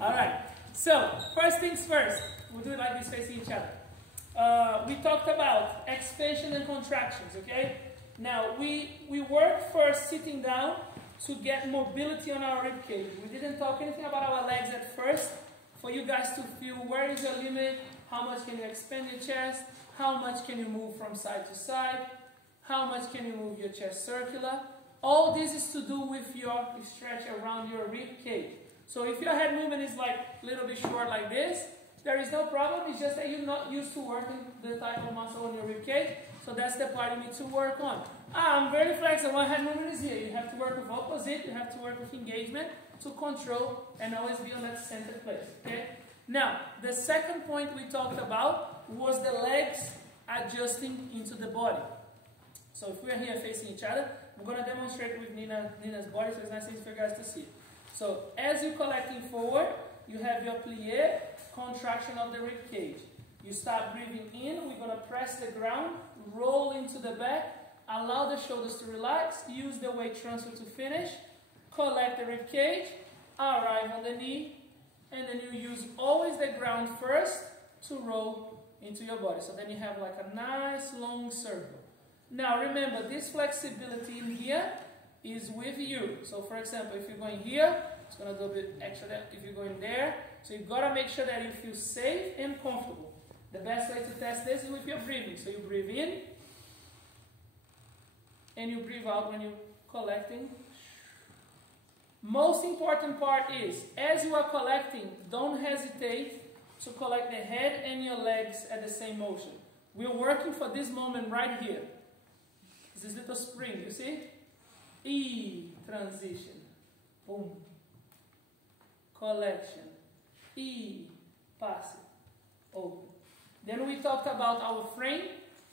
All right. So, first things first. We'll do it like this, facing each other. We talked about expansion and contractions, okay? Now, we work first sitting down to get mobility on our rib cage. We didn't talk anything about our legs at first, for you guys to feel where is your limit, how much can you expand your chest, how much can you move from side to side, how much can you move your chest circular. All this is to do with your stretch around your rib cage. So if your head movement is like a little bit short like this, there is no problem. It's just that you're not used to working the type of muscle on your rib cage. So that's the part you need to work on. I'm very flexible. My head movement is here. You have to work with opposite. You have to work with engagement to control and always be on that centered place. Okay? Now, the second point we talked about was the legs adjusting into the body. So if we're here facing each other, I'm going to demonstrate with Nina's body so it's nice for you guys to see. So as you're collecting forward, you have your plie, contraction of the rib cage. You start breathing in, we're going to press the ground, roll into the back, allow the shoulders to relax, use the weight transfer to finish, collect the rib cage, arrive on the knee, and then you use always the ground first to roll into your body. So then you have like a nice long circle. Now remember, this flexibility in here is with you. So for example, if you're going here, it's going to do a bit extra there. If you're going there, so you've got to make sure that you feel safe and comfortable. The best way to test this is with your breathing. So you breathe in, and you breathe out when you're collecting. Most important part is, as you are collecting, don't hesitate to collect the head and your legs at the same motion. We're working for this moment right here. This little spring, you see? E, transition. Boom. Collection. E, pass it. Open. Then we talked about our frame.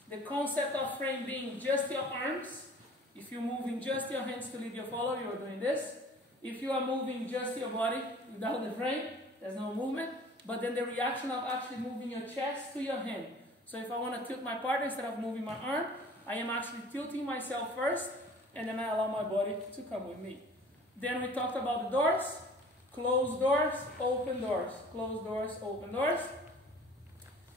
The concept of frame being just your arms. If you're moving just your hands to lead your follower, you're doing this. If you are moving just your body without the frame, there's no movement. But then the reaction of actually moving your chest to your hand. So if I want to tilt my partner instead of moving my arm, I am actually tilting myself first, and then I allow my body to come with me. Then we talked about the doors. Closed doors, open doors. Closed doors, open doors.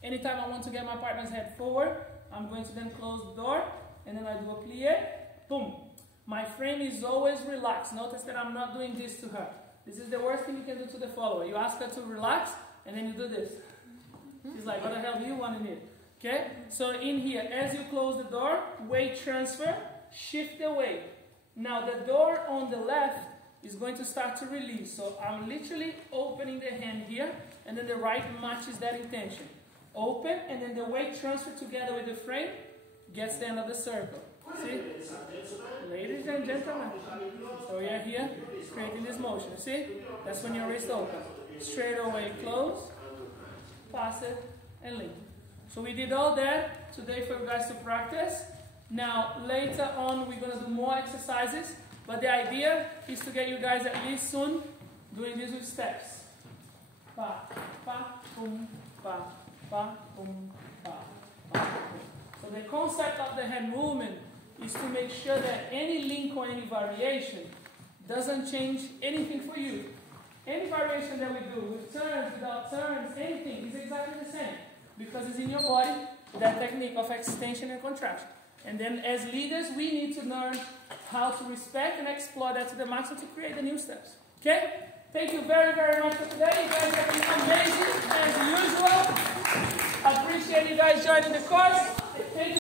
Anytime I want to get my partner's head forward, I'm going to then close the door, and then I do a plie. Boom. My frame is always relaxed. Notice that I'm not doing this to her. This is the worst thing you can do to the follower. You ask her to relax, and then you do this. She's like, what the hell do you want in here? Okay? So in here, as you close the door, weight transfer, shift the weight. Now the door on the left is going to start to release. So I'm literally opening the hand here, and then the right matches that intention. Open, and then the weight transfer together with the frame gets the end of the circle. See? Ladies and gentlemen. So we are here creating this motion. See? That's when your wrist opens. Straight away close, pass it, and lean. So we did all that today for you guys to practice. Now later on we're going to do more exercises. But the idea is to get you guys at least soon doing this with steps. Pa, pa, boom, pa, pa, boom, pa, pa, boom. So the concept of the hand movement is to make sure that any link or any variation doesn't change anything for you. Any variation that we do, with turns, without turns, anything, is exactly the same. Because it's in your body, that technique of extension and contraction. And then as leaders, we need to learn how to respect and explore that to the maximum to create the new steps. Okay? Thank you very, very much for today. You guys have been amazing, as usual. I appreciate you guys joining the course. Thank you.